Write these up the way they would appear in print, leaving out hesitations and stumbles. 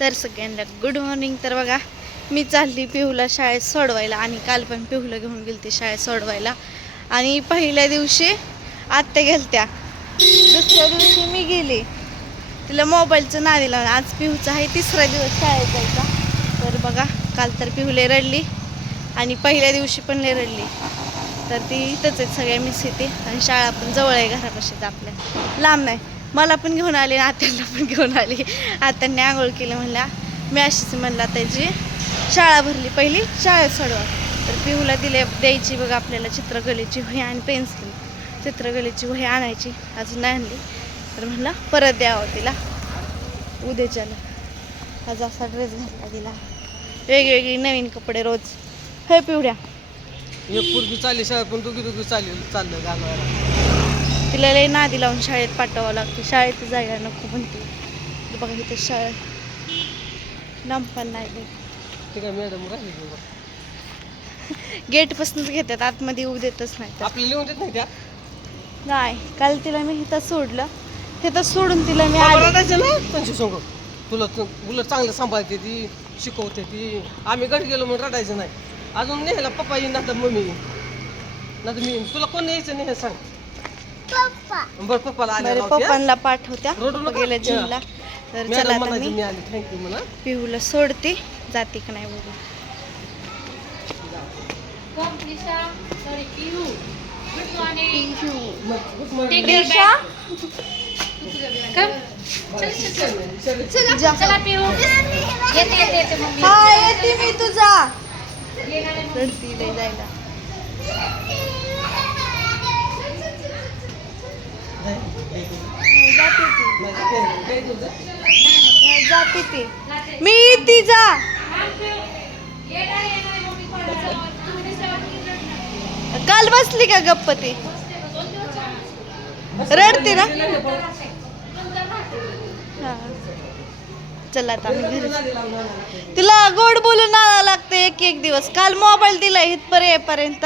तर सगळ्यांना good morning. तर बघा मी चालली पिहूला शाळेत सोडवायला आणि काल पण पिहूला घेऊन गेली ती शाळेत सोडवायला. आणि पहिल्या दिवशी आत्या गेलत्या, दुसऱ्या दिवशी मी गेली. तिला मोबाईलचं नादी लावून. आज पिहूचा आहे तिसरा दिवस शाळेत जायचा. तर बघा काल तर पिहू लय रडली आणि पहिल्या दिवशी पण लय रडली. तर ती इथंच आहेत, सगळ्या मिस येते आणि शाळा पण जवळ आहे घरापाशीच, आपल्या लांब नाही. मला पण घेऊन आले आणि आत्यांना पण घेऊन आली. आत्यांनी आंघोळ केलं, म्हणला मी अशीच म्हणला त्याची शाळा भरली, पहिली शाळेत सोडवा. तर पिहूला द्यायची बघा आपल्याला चित्रकलेची वही आणि पेन्सिल. चित्रकलेची वही आणायची, अजून नाही आणली. तर म्हणलं परत द्यावं तिला उद्याच्याला. आज असा ड्रेस घातला तिला, वेगवेगळी नवीन कपडे रोज. हे पिवड्या एक पूर्वी चालली शाळेत, पण दोघी चाललं घालवायला. तिला लई नादी लावून शाळेत पाठवावं लागतं. शाळेत जायला नको म्हणते. बघा इथं शाळेत लांब पण नाही, ठीक आहे मॅडम राहिली गेटपासूनच घेतात, आतमध्ये येऊ देतच नाही. आपल्याला लिहून देत नाही त्या. नाही, काल तिला मी इथं सोडलं, इथं सोडून तिला मी आले. त्यांची सांग तुला उलट चांगलं सांभाळते ती, शिकवते ती. आम्ही घरी गेलो म्हणून रडायचं नाही. अजून नेहला पप्पा येईन ना तर मम्मी येईन ना तर मी येईन. तुला कोण यायचं नाही हे सांग. बरं पप्पाला आले, पप्पांना पाठवत्या गेल्या जिमला. तर चला आता मी आली. थँक्यू म्हणा. पिहूला सोडते, जाते का नाही बघू. येते मी तुझा रडती जायला. जाते ती, मी ती जा. काल बसली का गप्प ती, रडते ना. चला आता तिला गोड बोलून आणावं लागतं एक एक दिवस. काल मोबाईल दिला इथपर्यंत.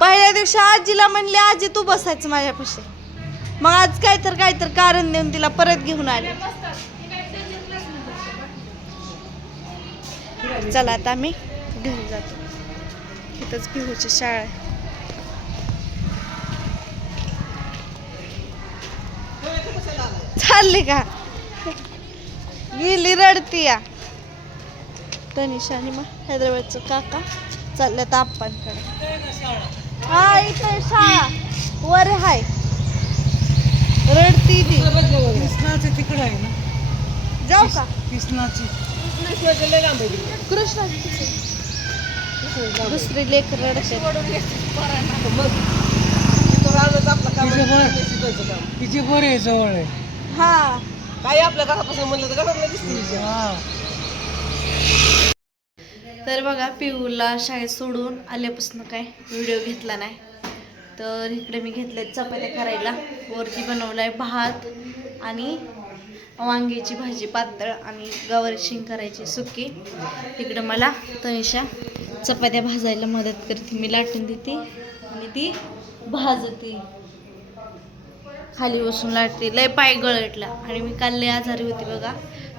पहिल्या दिवशी आजीला म्हणले आजी तू बसायचं माझ्यापाशी. मग आज काय तर कारण देऊन तिला परत घेऊन आले. चला आता आम्ही घरी जातो. इथंच पिहूची शाळा आहे. चालली का, गेली रडती या. तनिषा आणि मग हैदराबादचं काका चालल्यात आप्पांकडे. हा इथे शाळा वर हाय, रडती ती. तिकडे आहे ना, जाऊ का कृष्णाची दुसरी लेख रडते. तिचे बरे जवळ आहे. हा काय आपल्या घरापासून म्हणलं तर घरात दिसते. तर बघा पिहूला शाळेत सोडून आल्यापासून काय व्हिडिओ घेतला नाही. तर इकडे मी घेतले चपात्या करायला. वरती बनवलाय भात आणि वांग्याची भाजी पातळ आणि गवारी शेंग करायची सुकी. इकडं मला तनिषा चपात्या भाजायला मदत करते. मी लाटून देते आणि ती भाजते, खाली बसून लाटते. लय पाय गळटला आणि मी काल लय आजारी होती बघा.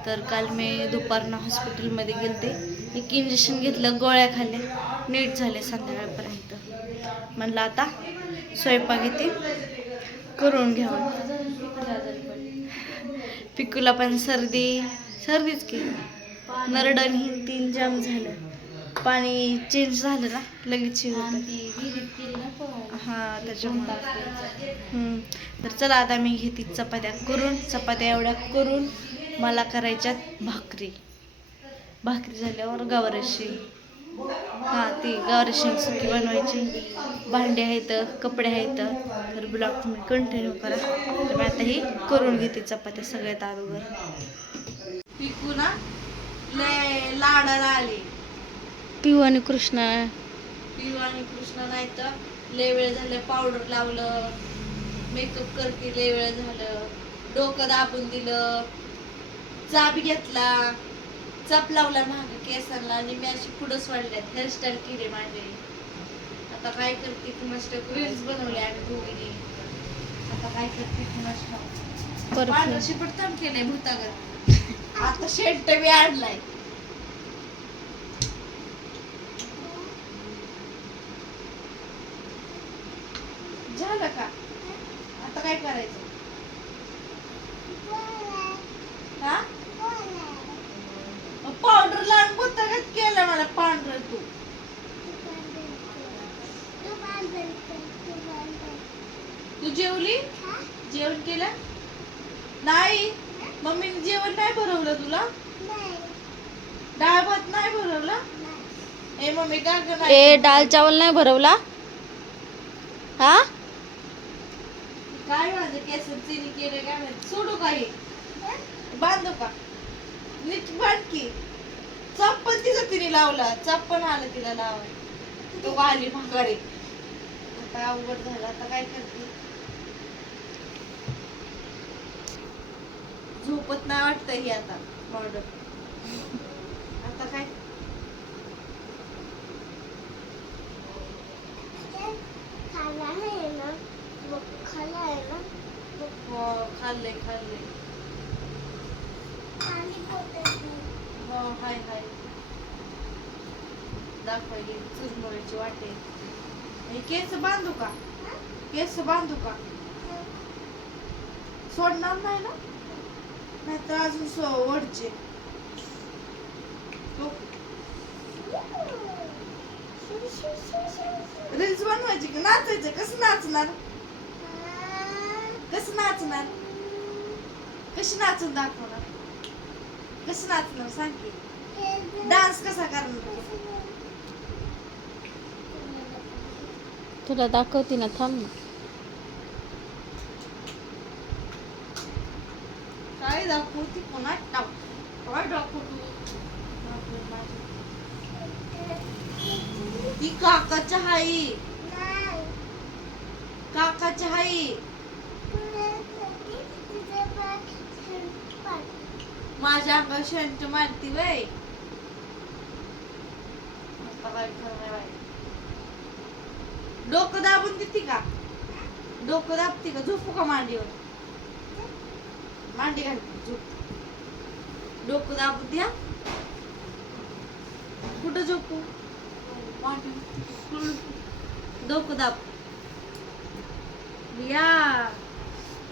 तर काल मी दुपारनं हॉस्पिटलमध्ये गेलते, एक इंजेक्शन घेतलं, गोळ्या खाल्ल्या, नीट झाले संध्याकाळपर्यंत. म्हणलं आता स्वयंपाक येते करून घ्यावं. पिकूला पण सर्दीच की नरडण ही 3 जाम झालं. पाणी चेंज झालं ना लगेच होतं. हां त्याच्यामुळे. तर चला आता मी घेते चपात्या करून. चपात्या एवढ्या करून मला करायच्यात भाकरी झाल्यावर गवारीची, हां ती गवारीची सुकी बनवायची. भांडे आहेत, कपडे आहेत. तर ब्लॉग तुम्ही कंटिन्यू करा. तर मी आता ही करून घेते चपात्या सगळ्यात अगोदर. पिकू ना लय लाडाला आले. पिहू आणि कृष्णा नाही तर लय वेळ झालं पावडर लावलं, मेकअप करते, लय वेळ झालं, डोकं दाबून दिलं, चाप घेतला, चाप लावला मागे केसांना आणि मी अशी पुढंच वाढल्यात, हेअरस्टाईल केली माझी. आता काय करते कुणास ठाऊक, रील्स बनवले आम्ही दोघींनी. आता काय करते कुणास ठाऊक. पांढरशी पटकन केलंय भूतागत. आता शेंट बी आणलाय. झालं का? आता काय करायचं? हा? पावडर लावून गुत्तागत केलं मला पांढर तू. तू जेवली? जेवण केलं? नाही. मम्मीने जेवण नाही भरवलं तुला? डाळ भात नाही भरवला? ए मम्मी ए डाळ चावल नाही भरवला? हा? काय माझं केस तिने केले काय माहिती. सोडू का हे? बांधू का? नीट बांध की. चाप पण तिचं तिने लावला. चाप पण आलं तिला लावाय. तो आली माघारी. आता अवघड झालं. आता काय करते? झोपत नाही वाटत ही आता. ऑर्डर आता काय? खाल्ले खाल्ले. हो हाय हाय. दाखवायली चुरमुऱ्याची वाटे. हे केस बांधू का? केस बांधू का? सोडणार नाही ना? नाही तर अजून वडचे. रील्स बनवायची की नाचायचं? कसं नाचणार? कसं नाचणार? कशी नाचून दाखवणार? कसं नाचणार सांग की. डान्स कसा करणार? तुला दाखवते ना, थांब ना. काय दाखवती? कोणा काय दाखवतो? ती काकाच्या हाई. काकाच्या हाई. माझ्या अंगावर शेंट मारती वय. काय खरं नाही. डोकं दाबून देते का? डोकं दाबते का? झोपू का मांडीवर? मांडी घाल झोप. डोकं दाबू द्या. कुठं झोपू? डोकं दाब. या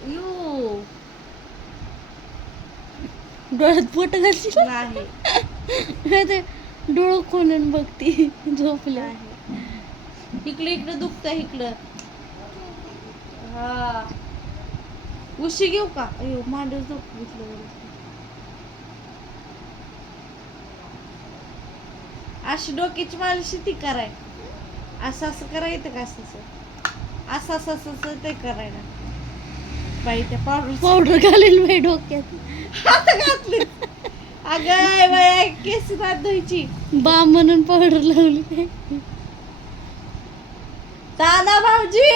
यू डोळ्यात पोट घालशील नाही. डोळं खोलून बघती झोपले आहे. इकडे इकडे दुखत इकडं. हा उशी घेऊ का? अयो मांडीवर झोप घेतलं. अशी डोक्याची मालिश ती कराय. असं असं करायचं का? असं असं असं असं असं ते करायला. बाई त्या पावडर घालेल बाई डोक्यात. आता घातली. अगं बाई केस नात धुवायची. बाम म्हणून पावडर लावली. दादा भाऊजी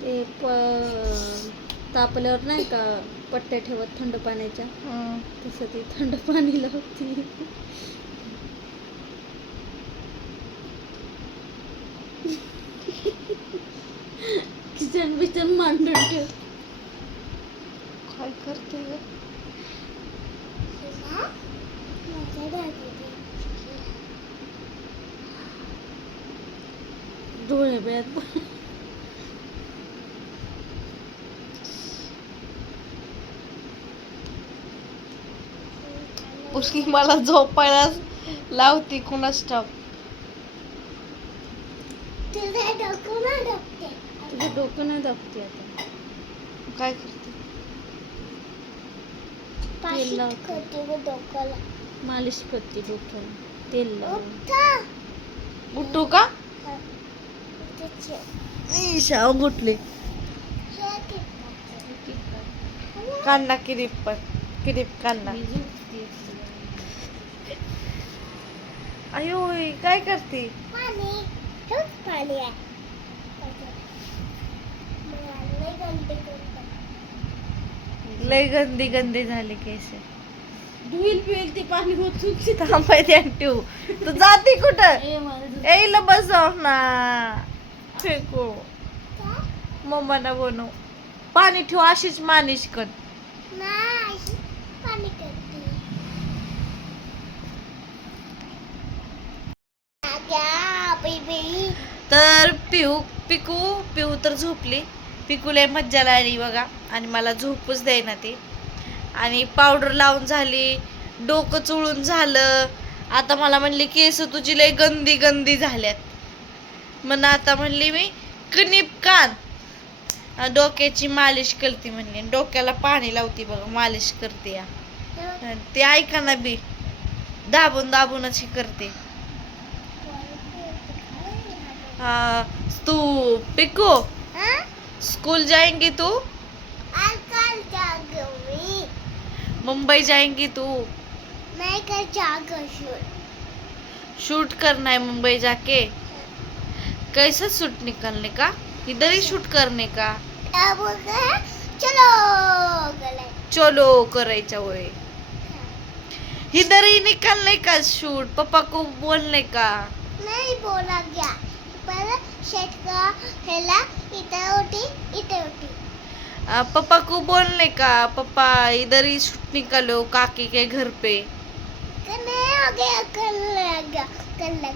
ते तापल्यावर नाही का पट्ट्या ठेवत थंड पाण्याच्या, तसं ती थंड पाणी लावती. किचन बिचन मांडून ठेव. काय करते ग? डोळे बेत. उसकी मला झोपायला लावती कुणाच ठाव. तुझं डोकं नाही दाबते. आता काय करते? तेल लावते. मालिश करते डोक्याला तेल लावून. उठू का? शाव गुटले. कान्ना किरीप पण किरीप कान्ना. अयो काय करते? पाणी लय गंदी गंदी झाले केस. धुईल पिईल ते पाणी होत थांबाय द्या ठेवू. तू जाते कुठं? येईल बसव ना. फेकू मम्माना बनव. पाणी ठेव, अशीच मालिश कर. तर पिकू तर झोपली. पिकूला मज्जा लागली बघा, आणि मला झोपच द्यायना ती. आणि पावडर लावून झाली, डोकं चुळून झालं. आता मला म्हणली केस तुझी लय गंदी गंदी झाल्यात. म्हणून आता म्हणली मी कणिप कान डोक्याची मालिश करते म्हणली. डोक्याला पाणी लावते बघा, मालिश करते या. ते ऐका ना बी, दाबून दाबूनच हे करते. तू पिको स्कूल जाएंगी तू? मुंबई जाएंगी तू? मैं कर जागा शूट करना है मुंबई जाके. कैसा शूट निकलने का? इधर ही शूट करने का? चलो चलो करायचा होय. इधर ही निकलने का शूट. पापा को बोलने का. नहीं बोला गया. पर शेट का हेला इधर होती. पापा को बोलने का. पापा इधर ही शूट निकालो काकी के घर पे.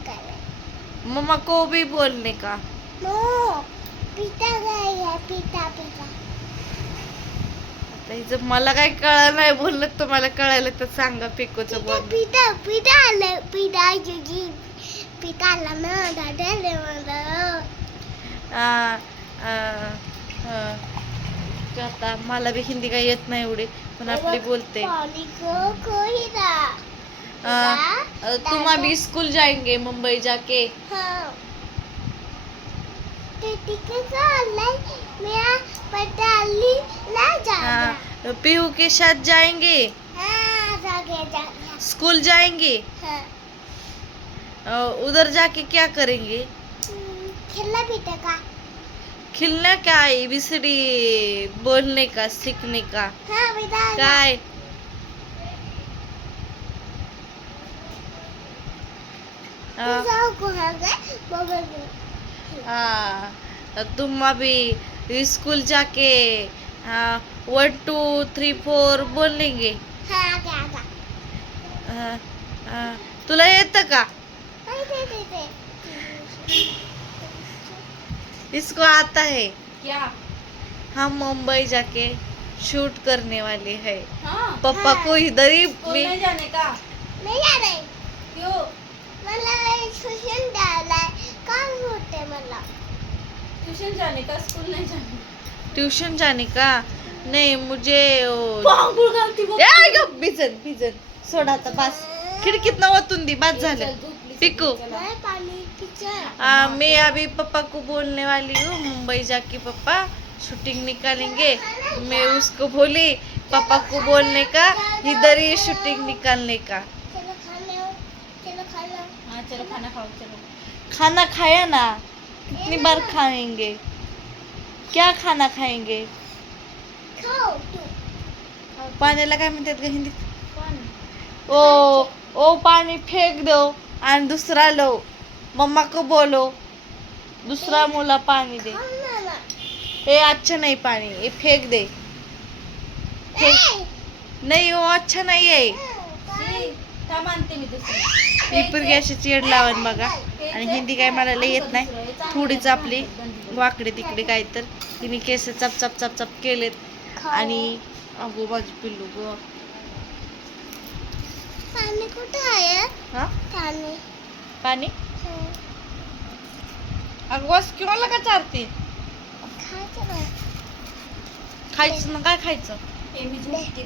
कर मम्मा को भी बोलने का. नो पिता गया पिता. आता हिचं मला काय कळलं नाही. बोललं तुम्हाला कळायला तर सांगा. पिकोचं बोल. पिता ना दादा आता मला बी हिंदी काही येत नाही एवढी, पण आपली बोलते. तुम अभी स्कूल जाएंगे मुंबई जाके. पीहू के साथ जाएंगे. स्कूल जाएंगे. उधर जाके क्या करेंगे? खेलना पीटा का. खिलना क्या है? ABCD बोलने का, सीखने का. हाँ बेटा. काय तुम अभी स्कूल जाके 1 2 3 4 बोलेंगे. तुला येतं का? इसको आता है क्या? हम मुंबई जाके शूट करने वाले हैं. हाँ. पापा को इधर ही नहीं जाने का. नहीं जा रहे. क्यों? मला ट्यूशन द्यायला काम होते. मला ट्यूशन जाने का, स्कूल नहीं जाने. ट्यूशन जाने का. नहीं मुझे पांगुळ घालती बघ. भिजन सोडा आता बस. खिडकीत ओतून दी, बस झालं. पिकू पानी मैं अभी पापा को बोलने वाली हूँ मुंबई जाके पापा शूटिंग निकालेंगे. मैं उसको बोली पापा को बोलने का इधर ही शूटिंग निकालने का. चलो खा लो. हाँ चलो खाना खाओ. चलो खाना खाया ना, कितनी बार खाएंगे? क्या खाना खाएंगे? खाओ तू. पाण्याला काय म्हणतात का हिंदीत? पानी. ओ पानी फेंक दो आणि दुसरा लो. मम्मा को बोलो दूसरा मुला पानी दे. ये अच्छा नहीं पानी, ये फेंक दे. नहीं वो अच्छा नहीं है. मानते मी दुसरं. ही पोरगी अशी चिड लावून बघा. आणि हिंदी काय मला लय येत नाही. थोडीच आपली वाकडे तिकडे काय तर तिने केस चप चप चप चप केलेत. आणि अगो माझी पिल्लू गो. पानी कुठं आहे? हा पानी. पाणी अगं वास किंवा का चारते. खायचं. खायचं ना, काय खायचं? हे मी झोपते.